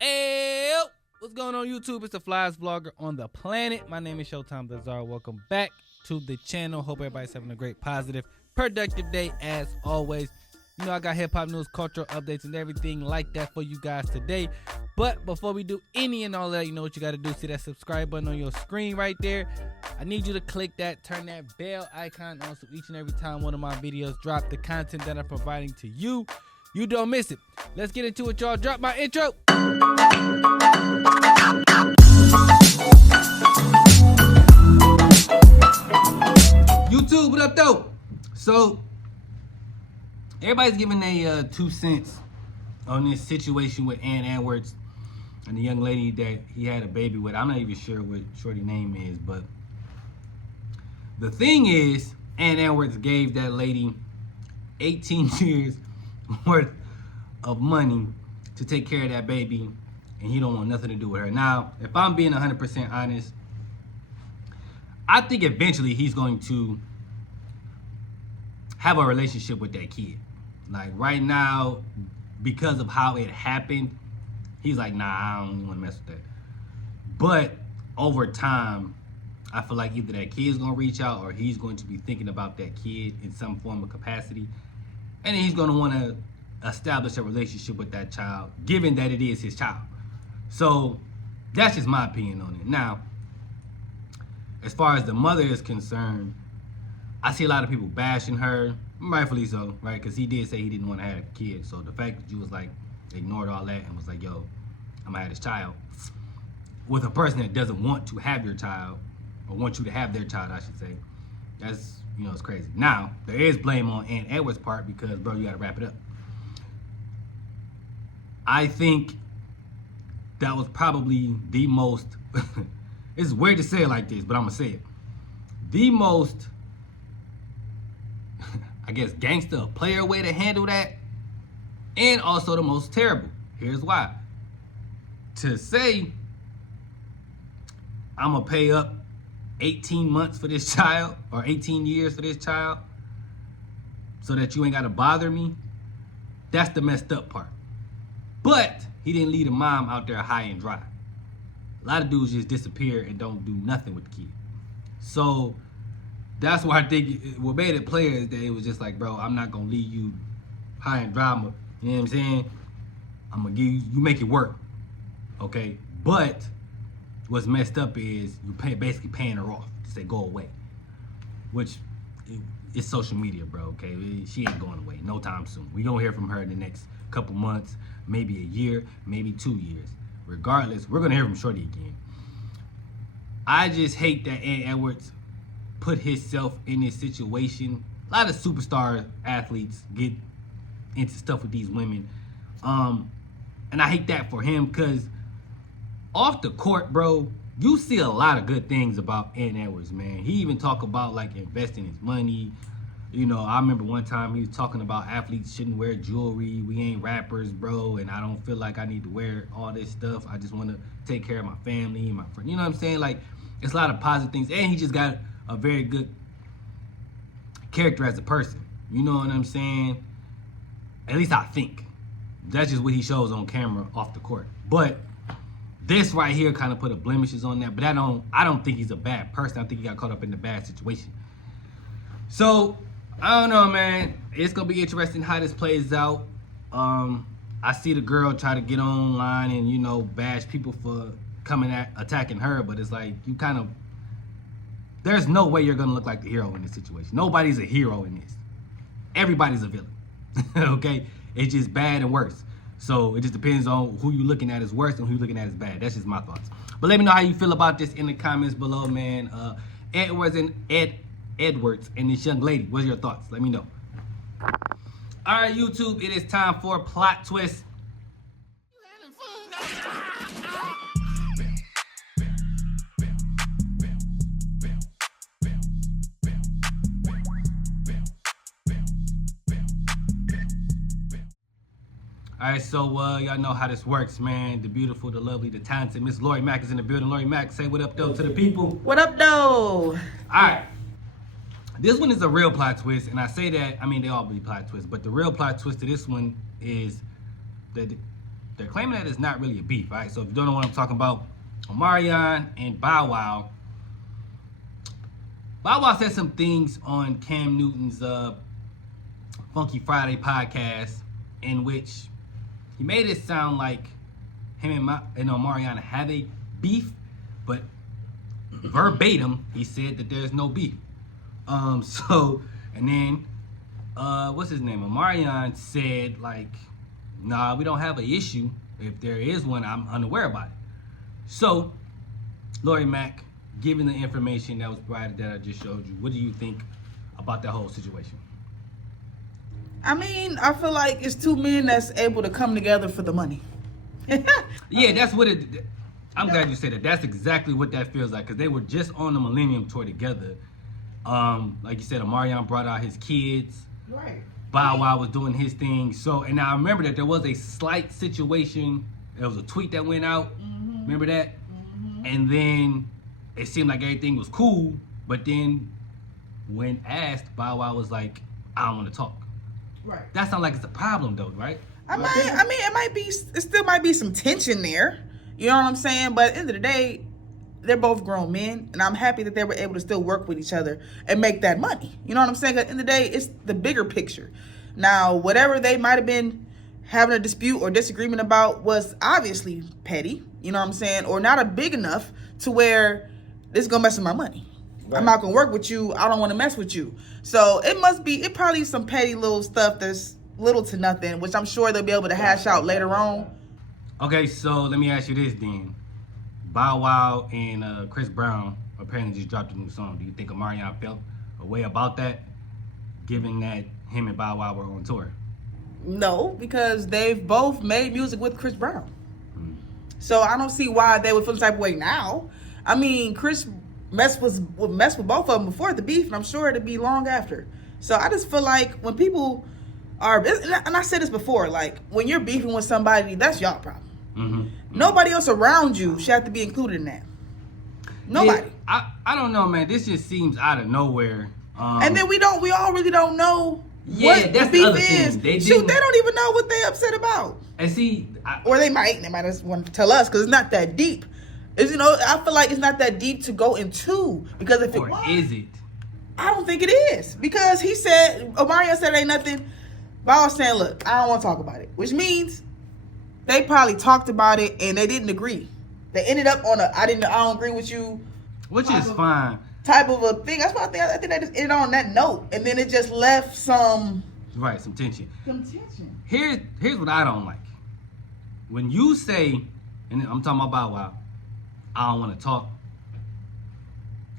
Hey, what's going on YouTube? It's the flyest vlogger on the planet. My name is Showtime the Czar. Welcome back to the channel. Hope everybody's having a great, positive, productive day as always. You know I got hip hop news, cultural updates, and everything like that for you guys today. But before we do any and all that, you know what you got to do. See that subscribe button on your screen right there. I need you to click that, turn that bell icon on so each and every time one of my videos drop, the content that I'm providing to you, you don't miss it. Let's get into it, y'all. Drop my intro. YouTube, what up, though? So, everybody's giving their 2 cents on this situation with Ann Edwards and the young lady that he had a baby with. I'm not even sure what shorty name is, but the thing is, Ann Edwards gave that lady 18 years worth of money to take care of that baby, and he don't want nothing to do with her. Now, if I'm being 100% honest, I think eventually he's going to have a relationship with that kid. Like right now, because of how it happened, he's like, nah, I don't want to mess with that. But over time, I feel like either that kid's gonna reach out or he's going to be thinking about that kid in some form of capacity. And then he's gonna wanna establish a relationship with that child, given that it is his child. So that's just my opinion on it. Now, as far as the mother is concerned, I see a lot of people bashing her, rightfully so, right? Because he did say he didn't want to have a kid. So the fact that you was like, ignored all that and was like, yo, I'm gonna have this child with a person that doesn't want to have your child, or want you to have their child, I should say, that's, you know, it's crazy. Now, there is blame on Ann Edwards' part because, bro, you gotta wrap it up. I think that was probably the most, it's weird to say it like this, but I'm gonna say it. The most, I guess, gangster player way to handle that, and also the most terrible. Here's why. To say, I'm gonna pay up 18 months for this child, or 18 years for this child, so that you ain't gotta bother me, that's the messed up part. But he didn't leave the mom out there high and dry. A lot of dudes just disappear and don't do nothing with the kid. So that's why I think what made it clear is that it was just like, bro, I'm not gonna leave you high and dry. You know what I'm saying? I'm gonna give you, you make it work, okay? But what's messed up is you basically paying her off to say go away, which it's social media, bro, okay? She ain't going away no time soon. We gonna hear from her in the next couple months, maybe a year, maybe 2 years. Regardless, we're gonna hear from Shorty again. I just hate that Ann Edwards put himself in this situation. A lot of superstar athletes get into stuff with these women. And I hate that for him because off the court, bro, you see a lot of good things about Ann Edwards, man. He even talk about like investing his money. You know, I remember one time he was talking about athletes shouldn't wear jewelry. We ain't rappers, bro, and I don't feel like I need to wear all this stuff. I just want to take care of my family and my friends. You know what I'm saying? Like, it's a lot of positive things. And he just got a very good character as a person. You know what I'm saying? At least I think. That's just what he shows on camera off the court. But this right here kind of put a blemishes on that. But I don't think he's a bad person. I think he got caught up in the bad situation. So, I don't know, man. It's going to be interesting how this plays out. I see the girl try to get online and, you know, bash people for attacking her. But it's like, you kind of, there's no way you're going to look like the hero in this situation. Nobody's a hero in this. Everybody's a villain. Okay? It's just bad and worse. So it just depends on who you're looking at as worse and who you're looking at as bad. That's just my thoughts. But let me know how you feel about this in the comments below, man. Edwards and this young lady, what's your thoughts? Let me know. All right, YouTube, it is time for a plot twist. All right, so y'all know how this works, man. The beautiful, the lovely, the talented Miss Lori Mack is in the building. Lori Mack, say what up, though, to the people. What up, though? All right. This one is a real plot twist, and I say that, I mean, they all be plot twists, but the real plot twist to this one is that they're claiming that it's not really a beef, right? So if you don't know what I'm talking about, Omarion and Bow Wow. Bow Wow said some things on Cam Newton's Funky Friday podcast in which he made it sound like him and Omarion have a beef, but verbatim he said that there's no beef. And then what's his name? Omarion said like, nah, we don't have an issue. If there is one, I'm unaware about it. So, Lori Mack, given the information that was provided that I just showed you, what do you think about that whole situation? I mean, I feel like it's two men that's able to come together for the money. Yeah, that's what it. I'm glad you said that. That's exactly what that feels like, because they were just on the Millennium Tour together. Like you said, Omarion brought out his kids. Right. Bow Wow was doing his thing. So, and I remember that there was a slight situation. There was a tweet that went out. Mm-hmm. Remember that? Mm-hmm. And then it seemed like everything was cool. But then when asked, Bow Wow was like, I don't want to talk. Right. That sounds like it's a problem though, right? I mean, it still might be some tension there. You know what I'm saying? But at the end of the day, they're both grown men, and I'm happy that they were able to still work with each other and make that money. You know what I'm saying? At the end of the day, it's the bigger picture. Now, whatever they might have been having a dispute or disagreement about was obviously petty, you know what I'm saying? Or not a big enough to where this is going to mess with my money. Right. I'm not going to work with you. I don't want to mess with you. So it probably some petty little stuff that's little to nothing, which I'm sure they'll be able to hash out later on. Okay, so let me ask you this then. Bow Wow and Chris Brown apparently just dropped a new song. Do you think Omarion felt a way about that, given that him and Bow Wow were on tour? No, because they've both made music with Chris Brown. So I don't see why they would feel the type of way now. I mean, Chris messed with both of them before the beef, and I'm sure it'd be long after. So I just feel like when people are, and I said this before, like when you're beefing with somebody, that's y'all problem. Mm-hmm. Nobody else around you should have to be included in that. Nobody. Yeah, I don't know, man. This just seems out of nowhere. And then we all really don't know what that's the beef the other is. Thing. They don't even know what they upset about. And see, or they might just want to tell us because it's not that deep. It's, I feel like it's not that deep to go into, because if or is it? I don't think it is, because Omarion said it ain't nothing. Bow was saying, look, I don't want to talk about it, which means they probably talked about it and they didn't agree. They ended up on I don't agree with you, which is fine. Type of a thing. That's why I think they just ended on that note, and then it just left some tension. Some tension. Here's what I don't like. When you say, and I'm talking about Bow Wow, I don't want to talk.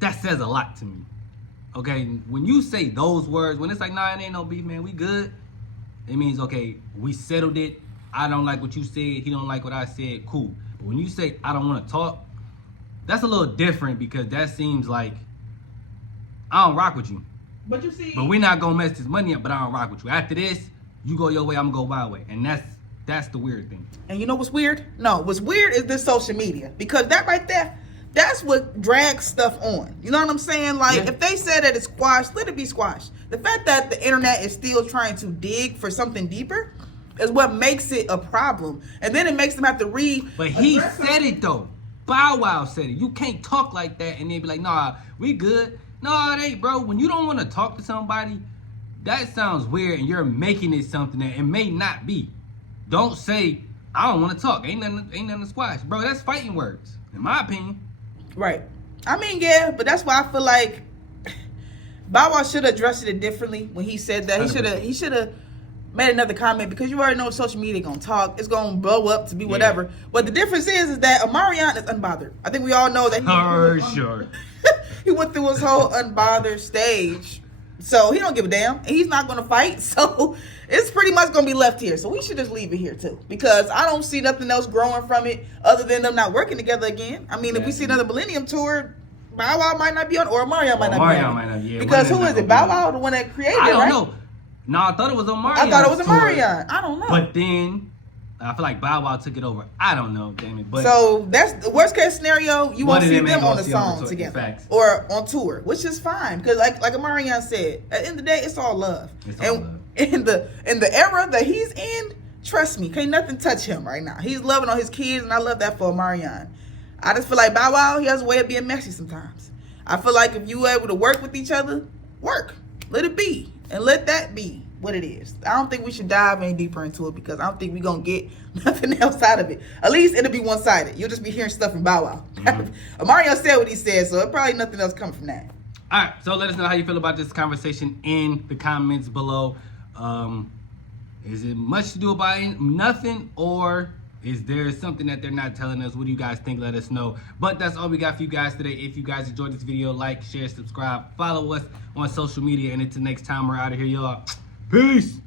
That says a lot to me. Okay, when you say those words, when it's like, nah, it ain't no beef, man, we good. It means, okay, we settled it. I don't like what you said. He don't like what I said. Cool. But when you say, I don't want to talk, that's a little different, because that seems like, I don't rock with you. But you see, but we're not going to mess this money up, but I don't rock with you. After this, you go your way, I'm going to go my way. And that's the weird thing. And you know what's weird? No, what's weird is this social media. Because that right there, that's what drags stuff on. You know what I'm saying? Like, if they said that it's squashed, let it be squashed. The fact that the internet is still trying to dig for something deeper is what makes it a problem. And then it makes them have to But he said it, though. Bow Wow said it. You can't talk like that and then be like, nah, we good. No, it ain't, bro. When you don't want to talk to somebody, that sounds weird, and you're making it something that it may not be. Don't say, I don't want to talk. Ain't nothing to squash. Bro, that's fighting words, in my opinion. Right. I mean, yeah, but that's why I feel like Bow Wow should have addressed it differently when he said that. He should have made another comment, because you already know social media gonna talk. It's gonna blow up to be whatever. Yeah. But the difference is that Omarion is unbothered. I think we all know that. Sure. He went through his whole unbothered stage, so he don't give a damn, and he's not gonna fight. So it's pretty much gonna be left here. So we should just leave it here too, because I don't see nothing else growing from it other than them not working together again. I mean, if we see another Millennium Tour, Bow Wow might not be on, or Omarion might not be on. Because who is it? Bow Wow, the one that created it, right? I don't know. No, I thought it was Omarion. I thought it was Omarion. I don't know. But then I feel like Bow Wow took it over. I don't know, damn it. But so that's the worst case scenario. You won't see them on the song together, facts. Or on tour, which is fine, because like Omarion said, at the end of the day, it's all love. It's all love. In the era that he's in, Trust me, can't nothing touch him right now. He's loving on his kids, and I love that for Omarion. I just feel like Bow Wow, he has a way of being messy sometimes. I feel like if you able to work with each other, work. Let it be. And let that be what it is. I don't think we should dive any deeper into it because I don't think we're going to get nothing else out of it. At least it'll be one-sided. You'll just be hearing stuff from Bow Wow. Omarion said what he said, so it probably nothing else coming from that. All right, so let us know how you feel about this conversation in the comments below. Is it much to do about nothing, or is there something that they're not telling us? What do you guys think? Let us know. But that's all we got for you guys today. If you guys enjoyed this video, like, share, subscribe, follow us on social media. And until next time, we're out of here, y'all. Peace.